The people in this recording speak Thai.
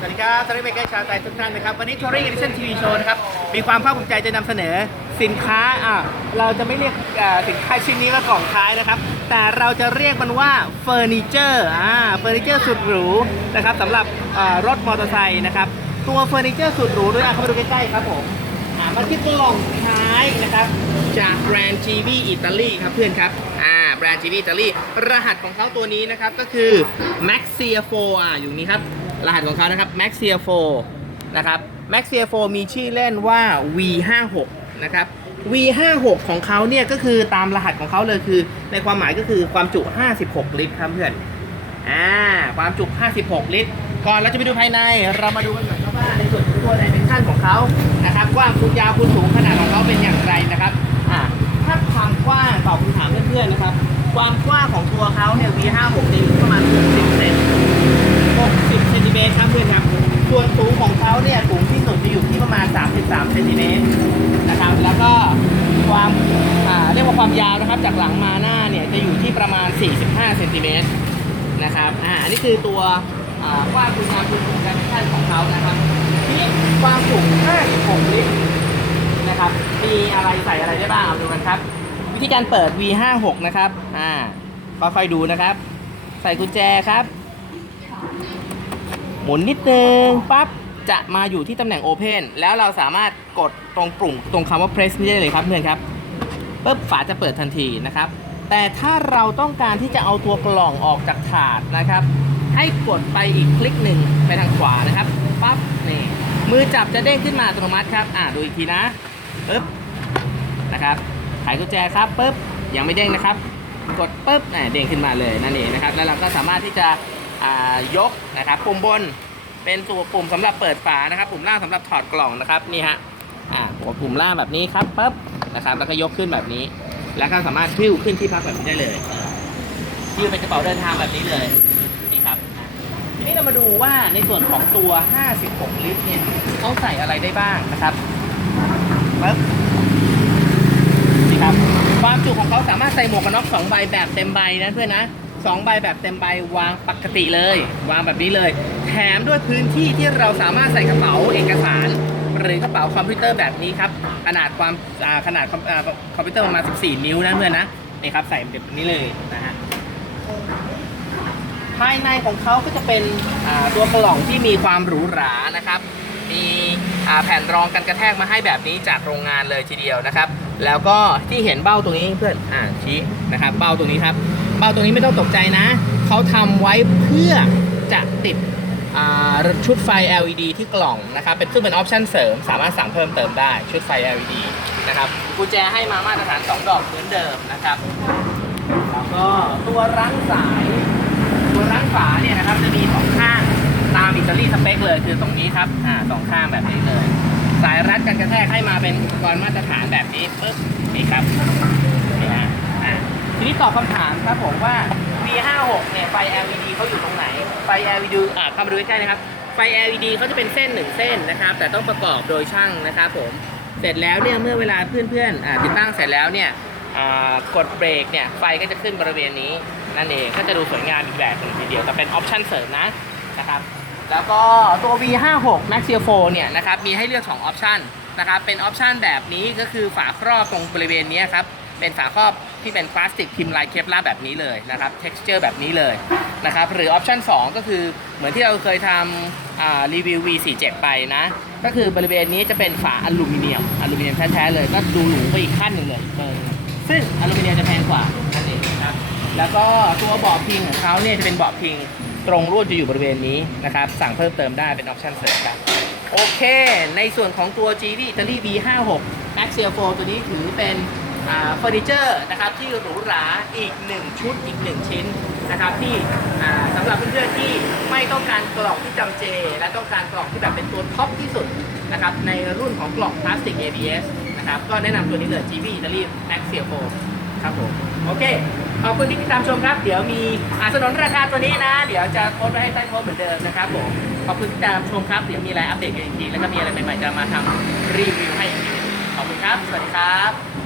สวัสดีครับสวัสดีเมกชาวไทยทุกท่านนะครับ วันนี้ Touring Edition TV Show นะครับ มีความภาคภูมิใจจะนำเสนอสินค้าอะเราจะไม่เรียกสินค้าชิ้นนี้ว่ากล่องท้ายนะครับ แต่เราจะเรียกมันว่าเฟอร์นิเจอร์อ่าเฟอร์นิเจอร์สุดหรูนะครับสำหรับรถมอเตอร์ไซค์นะครับ ตัวเฟอร์นิเจอร์สุดหรูด้วยอะเข้ามาดูใกล้ๆครับผมอ่ามันคือกล่องท้ายนะครับ จากแบรนด์ GV อิตาลีครับเพื่อนครับอ่าแบรนด์ GV อิตาลีรหัสของเขาตัวนี้นะครับก็คือ Maxia 4อ่าอยู่นี้ครับ รหัสของเขานะครับ Maxia 4นะครับ Maxia 4มีชื่อเล่นว่า V56 นะครับ V56 ของเขาเนี่ยก็คือตามรหัสของเขาเลยคือ ในความหมายก็คือความจุ 56 ลิตรครับเพื่อนอ่าความจุ 56 ลิตร ก่อนเราจะไปดูภายในเรามาดูกันหน่อยครับว่าในส่วนของตัวดิเมนชั่นของเขานะครับกว้างคูณยาวคูณสูงขนาดของเขาเป็นอย่างไรนะครับอ่าถ้าความกว้างตอบคำถามเพื่อนๆนะครับ ความกว้างของตัวเขาเนี่ย V56 จะอยู่ที่ประมาณ60เซน มตรครับเพื่อนครับ ส่วนสูงของเขาเนี่ยสูงที่สุดจะอยู่ที่ประมาณ 33เซนติเมตรนะครับ แล้วก็ความเรียกว่าความยาวนะครับจากหลังมาหน้าเนี่ยจะอยู่ที่ประมาณ 45เซนติเมตรนะครับอ่าอันนี้คือตัวกว้างคูณยาวคูณสูงการเป็นขั้นของเขานะครับทีนี้ความสูง56ลิตรนะครับมีอะไรใส่อะไรได้บ้างเอาดูกันครับ วิธีการเปิด V56 นะครับอ่าค่อยๆดูนะครับ ใส่กุญแจครับ หมุนนิดนึงปั๊บจะมาอยู่ที่ตำแหน่ง Open แล้วเราสามารถกดตรงปุ่มตรงคำว่า Press นี่ได้เลยครับเพื่อนครับปุ๊บฝาจะเปิดทันทีนะครับ แต่ถ้าเราต้องการที่จะเอาตัวกล่องออกจากถาดนะครับ ให้กดไปอีกคลิกหนึ่งไปทางขวานะครับปั๊บนี่มือจับจะเด้งขึ้นมาอัตโนมัติครับอ่าดูอีกทีนะปึ๊บนะครับไขกุญแจครับปึ๊บยังไม่เด้งนะครับ กดปึ๊บอ่าเด้งขึ้นมาเลยนั่นเองนะครับ แล้วเราก็สามารถที่จะ ยกนะครับปุ่มบนเป็นตัวปุ่มสำหรับเปิดฝานะครับ ปุ่มล่างสำหรับถอดกล่องนะครับนี่ฮะอ่าหัวปุ่มล่างแบบนี้ครับปึ๊บนะครับ แล้วก็ยกขึ้นแบบนี้ แล้วก็สามารถพิ้วขึ้นที่พักแบบนี้ได้เลยพิ้วเป็นกระเป๋าเดินทางแบบนี้เลยนี่ครับทีนี้เรามาดูว่าในส่วนของตัว 56 ลิตรเนี่ยเขาใส่อะไรได้บ้างนะครับปึ๊บนี่ครับความจุของเขาสามารถใส่หมวกกันน็อกสองใบแบบเต็มใบนะเพื่อนนะ สองใบแบบเต็มใบวางปกติเลย วางแบบนี้เลย แถมด้วยพื้นที่ที่เราสามารถใส่กระเป๋าเอกสาร หรือกระเป๋าคอมพิวเตอร์แบบนี้ครับขนาดความขนาดคอมพิวเตอร์ประมาณ 14 นิ้วนะเพื่อนนะนี่ครับใส่แบบนี้เลยนะฮะภายในของเขาก็จะเป็นตัวกล่องที่มีความหรูหรานะครับ มีแผ่นรองกันกระแทกมาให้แบบนี้จากโรงงานเลยทีเดียวนะครับ แล้วก็ที่เห็นเบ้าตรงนี้เพื่อนอ่าชี้นะครับ เบ้าตรงนี้ครับ เบ้าตรงนี้ไม่ต้องตกใจนะ เขาทำไว้เพื่อจะติดชุดไฟ LED ที่กล่องนะครับ เป็นซึ่งเป็นออปชั่นเสริม สามารถสั่งเพิ่มเติมได้ชุดไฟ LED นะครับกุญแจให้มามาตรฐาน 2 ดอกเหมือนเดิมนะครับแล้วก็ตัวรั้งสาย ตัวรั้งฝาเนี่ยนะครับจะมีสองข้างตามอิตาลีสเปคเลยคือตรงนี้ครับอ่าสองข้างแบบนี้เลย สายรัดกันกระแทกให้มาเป็นอุปกรณ์มาตรฐานแบบนี้ปึ๊บนี่ครับนี่ฮะอ่าทีนี้ตอบคำถามครับผมว่า V56 เนี่ยไฟ LED เขาอยู่ตรงไหน ไฟ LED อ่าเข้ามาดูใกล้ๆนะครับ ไฟ LED เขาจะเป็นเส้นหนึ่งเส้นนะครับ แต่ต้องประกอบโดยช่างนะครับผม เสร็จแล้วเนี่ยเมื่อเวลาเพื่อนๆอ่าติดตั้งเสร็จแล้วเนี่ยอ่ากดเบรกเนี่ยไฟก็จะขึ้นบริเวณนี้นั่นเองก็จะดูสวยงามอีกแบบหนึงทีเดียวแต่เป็นออปชั่นเสริมนะนะครับ แล้วก็ตัว V56 Maxia 4เนี่ยนะครับมีให้เลือก 2 ออปชันนะครับเป็นออปชันแบบนี้ก็คือฝาครอบตรงบริเวณนี้ครับเป็นฝาครอบที่เป็นพลาสติกพิมพ์ลายเคปลาแบบนี้เลยนะครับ texture แบบนี้เลยนะครับหรือออปชัน2 ก็คือเหมือนที่เราเคยทำรีวิว V47 ไปนะ ก็คือบริเวณนี้จะเป็นฝาอลูมิเนียมอลูมิเนียมแท้ๆเลยก็ดูหรูไปอีกขั้นหนึ่งเลยเออซึ่งอลูมิเนียมจะแพงกว่านั่นเองนะครับแล้วก็ตัวเบาะพิงของเขาเนี่ยจะเป็นเบาะพิง ตรงรูดจะอยู่บริเวณนี้นะครับ สั่งเพิ่มเติมได้เป็นออปชั่นเสริมครับ โอเค ในส่วนของตัว GV Italy V56 Maxia 4ตัวนี้ถือเป็นเฟอร์นิเจอร์นะครับที่หรูหราอีก 1 ชุดอีก 1 ชิ้นนะครับที่สำหรับเพื่อนๆที่ไม่ต้องการกล่องที่จำเจ และต้องการกล่องที่แบบเป็นตัวท็อปที่สุดนะครับในรุ่นของกล่องพลาสติก ABS นะครับก็แนะนำตัวนี้เลย GV Italy Maxia 4 ครับผมโอเคขอบคุณที่ติดตามชมครับ เดี๋ยวมีอาสนนราคาตัวนี้นะ เดี๋ยวจะโพสต์ไว้ให้ใต้โพสต์เหมือนเดิมนะครับผมขอบคุณที่ติดตามชมครับเดี๋ยวมีอะไรอัปเดตกันอีกทีแล้วก็มีอะไรใหม่ๆจะมาทำรีวิวให้อีกทีขอบคุณครับ สวัสดีครับ